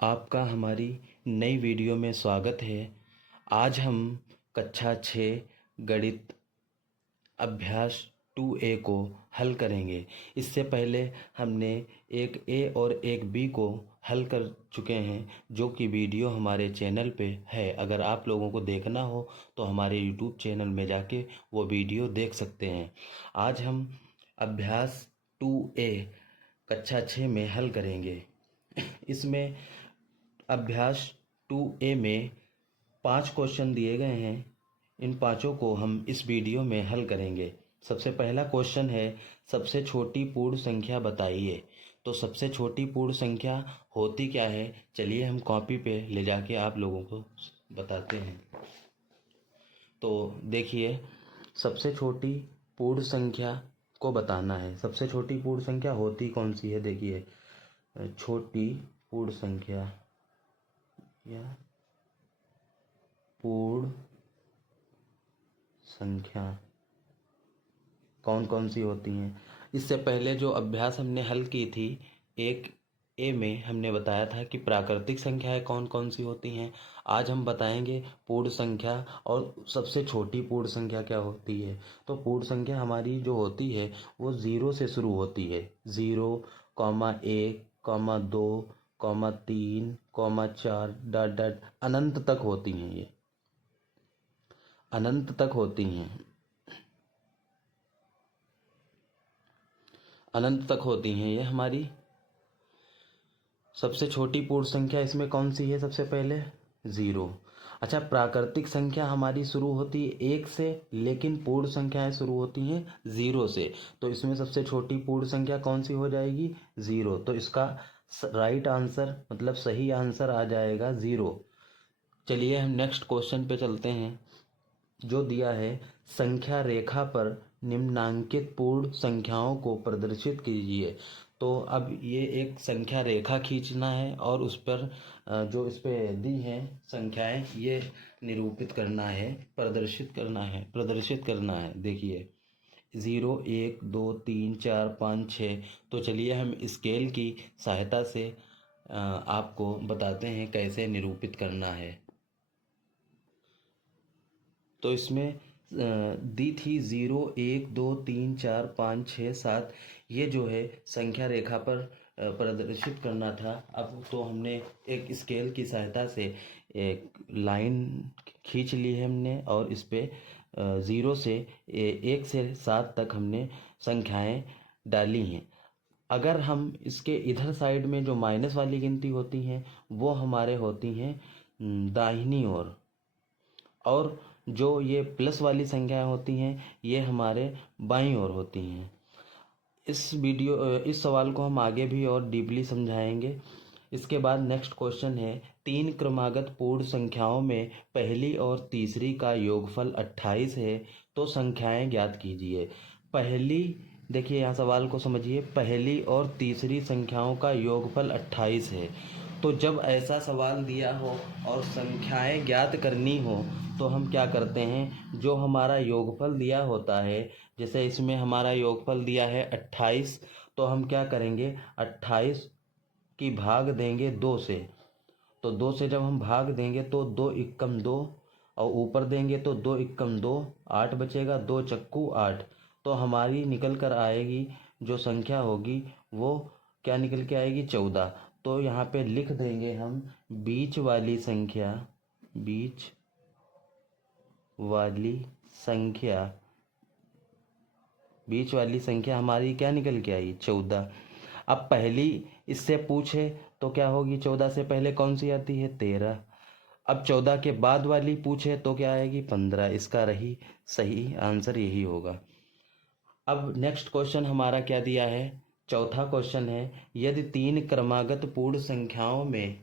आपका हमारी नई वीडियो में स्वागत है। आज हम कक्षा 6 गणित अभ्यास 2A को हल करेंगे। इससे पहले हमने एक ए और एक बी को हल कर चुके हैं, जो कि वीडियो हमारे चैनल पे है। अगर आप लोगों को देखना हो तो हमारे यूट्यूब चैनल में जाके वो वीडियो देख सकते हैं। आज हम अभ्यास 2A कक्षा 6 में हल करेंगे। इसमें अभ्यास 2A में 5 क्वेश्चन दिए गए हैं। इन पांचों को हम इस वीडियो में हल करेंगे। सबसे पहला क्वेश्चन है, सबसे छोटी पूर्ण संख्या बताइए। तो सबसे छोटी पूर्ण संख्या होती क्या है, चलिए हम कॉपी पे ले जाके आप लोगों को बताते हैं। तो देखिए, सबसे छोटी पूर्ण संख्या को बताना है। सबसे छोटी पूर्ण संख्या होती कौन सी है, देखिए, छोटी पूर्ण संख्या या पूर्ण संख्या कौन कौन सी होती हैं। इससे पहले जो अभ्यास हमने हल की थी, एक ए में हमने बताया था कि प्राकृतिक संख्याएं कौन कौन सी होती हैं। आज हम बताएंगे पूर्ण संख्या और सबसे छोटी पूर्ण संख्या क्या होती है। तो पूर्ण संख्या हमारी जो होती है वो 0 से शुरू होती है। 0, 1, 2, 3, 4 डॉट डॉट अनंत तक होती हैं। ये अनंत तक होती हैं, अनंत तक होती हैं ये हमारी। सबसे छोटी पूर्ण संख्या इसमें कौन सी है, सबसे पहले 0। अच्छा, प्राकृतिक संख्या हमारी शुरू होती है 1 से, लेकिन पूर्ण संख्याएं शुरू होती हैं 0 से। तो इसमें सबसे छोटी पूर्ण संख्या कौन सी हो जाएगी, 0। तो इसका राइट आंसर, मतलब सही आंसर आ जाएगा 0। चलिए हम नेक्स्ट क्वेश्चन पे चलते हैं, जो दिया है, संख्या रेखा पर निम्नांकित पूर्ण संख्याओं को प्रदर्शित कीजिए। तो अब ये एक संख्या रेखा खींचना है और उस पर जो इस पे दी हैं संख्याएं, ये निरूपित करना है, प्रदर्शित करना है। देखिए, 0, 1, 2, 3, 4, 5, 6। तो चलिए हम स्केल की सहायता से आपको बताते हैं कैसे निरूपित करना है। तो इसमें दी थी 0, 1, 2, 3, 4, 5, 6, 7। ये जो है संख्या रेखा पर प्रदर्शित करना था। अब तो हमने एक स्केल की सहायता से एक लाइन खींच ली है हमने, और इस पे 0 से 1 से 7 तक हमने संख्याएं डाली हैं। अगर हम इसके इधर साइड में जो माइनस वाली गिनती होती हैं वो हमारे होती हैं दाहिनी ओर, और जो ये प्लस वाली संख्याएं होती हैं ये हमारे बाईं ओर होती हैं। इस सवाल को हम आगे भी और डीपली समझाएंगे। इसके बाद नेक्स्ट क्वेश्चन है, 3 क्रमागत पूर्ण संख्याओं में पहली और तीसरी का योगफल 28 है, तो संख्याएं ज्ञात कीजिए। पहली, देखिए यहाँ सवाल को समझिए, पहली और तीसरी संख्याओं का योगफल 28 है। तो जब ऐसा सवाल दिया हो और संख्याएं ज्ञात करनी हो तो हम क्या करते हैं, जो हमारा योगफल दिया होता है, जैसे इसमें हमारा योगफल दिया है 28, तो हम क्या करेंगे, 28 की भाग देंगे 2 से। तो 2 से जब हम भाग देंगे तो 2 एकम 2, और ऊपर देंगे तो 2 एकम 2, 8 बचेगा, 2 चक्कू 8। तो हमारी निकल कर आएगी जो संख्या होगी वो क्या निकल के आएगी, 14। तो यहाँ पे लिख देंगे हम बीच वाली संख्या, बीच वाली संख्या, बीच वाली संख्या हमारी क्या निकल के आई, 14। अब पहली इससे पूछे तो क्या होगी, 14 से पहले कौन सी आती है, 13। अब 14 के बाद वाली पूछे तो क्या आएगी, 15। इसका रही सही आंसर यही होगा। अब नेक्स्ट क्वेश्चन हमारा क्या दिया है, चौथा क्वेश्चन है, यदि 3 क्रमागत पूर्ण संख्याओं में,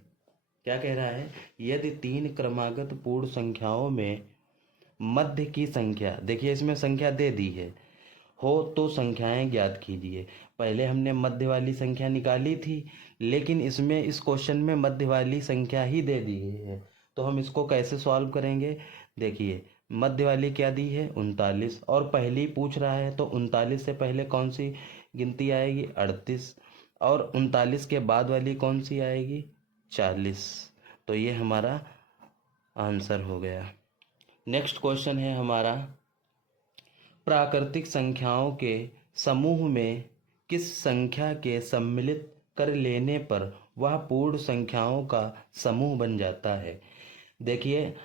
क्या कह रहा है, यदि 3 क्रमागत पूर्ण संख्याओं में मध्य की संख्या, देखिए इसमें संख्या दे दी है, हो तो संख्याएं ज्ञात कीजिए। पहले हमने मध्य वाली संख्या निकाली थी, लेकिन इसमें इस क्वेश्चन में मध्य वाली संख्या ही दे दी है। तो हम इसको कैसे सॉल्व करेंगे, देखिए मध्य वाली क्या दी है, 39, और पहली पूछ रहा है तो 39 से पहले कौन सी गिनती आएगी, 38, और 39 के बाद वाली कौन सी आएगी, 40। तो ये हमारा आंसर हो गया। नेक्स्ट क्वेश्चन है हमारा, प्राकृतिक संख्याओं के समूह में किस संख्या के सम्मिलित कर लेने पर वह पूर्ण संख्याओं का समूह बन जाता है। देखिए,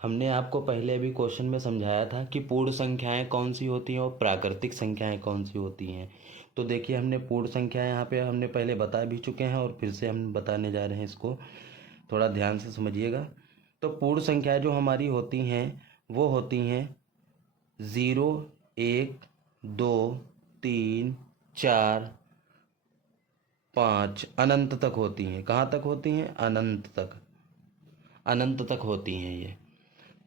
हमने आपको पहले भी क्वेश्चन में समझाया था कि पूर्ण संख्याएं कौन सी होती हैं और प्राकृतिक संख्याएं कौन सी होती हैं। तो देखिए, हमने पूर्ण संख्याएं यहाँ पे हमने पहले बता भी चुके हैं और फिर से हम बताने जा रहे हैं, इसको थोड़ा ध्यान से समझिएगा। तो पूर्ण संख्याएं जो हमारी होती हैं वो होती हैं 0, 1, 2, 3, 4, 5, अनंत तक होती हैं। कहाँ तक होती हैं? अनंत तक, अनंत तक होती हैं ये।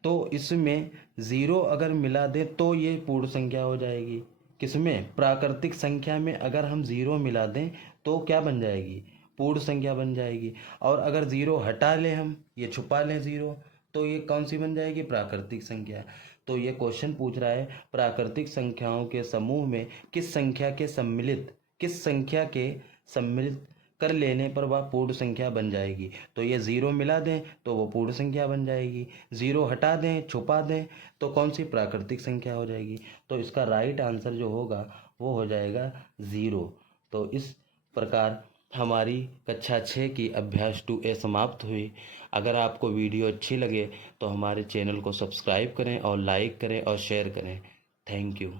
तो इसमें 0 अगर मिला दें तो ये पूर्ण संख्या हो जाएगी। किसमें? प्राकृतिक संख्या में अगर हम 0 मिला दें तो क्या बन जाएगी? पूर्ण संख्या बन जाएगी। और अगर 0 हटा लें, हम ये छुपा लें 0, तो ये कौन सी बन जाएगी? प्राकृतिक संख्या। तो ये क्वेश्चन पूछ रहा है, प्राकृतिक संख्याओं के समूह में किस संख्या के सम्मिलित कर लेने पर वह पूर्ण संख्या बन जाएगी। तो ये 0 मिला दें तो वो पूर्ण संख्या बन जाएगी, 0 हटा दें, छुपा दें तो कौन सी? प्राकृतिक संख्या हो जाएगी। तो इसका राइट आंसर जो होगा वो हो जाएगा 0। तो इस प्रकार हमारी कक्षा 6 की अभ्यास 2A समाप्त हुई। अगर आपको वीडियो अच्छी लगे तो हमारे चैनल को सब्सक्राइब करें और लाइक करें और शेयर करें। Thank you.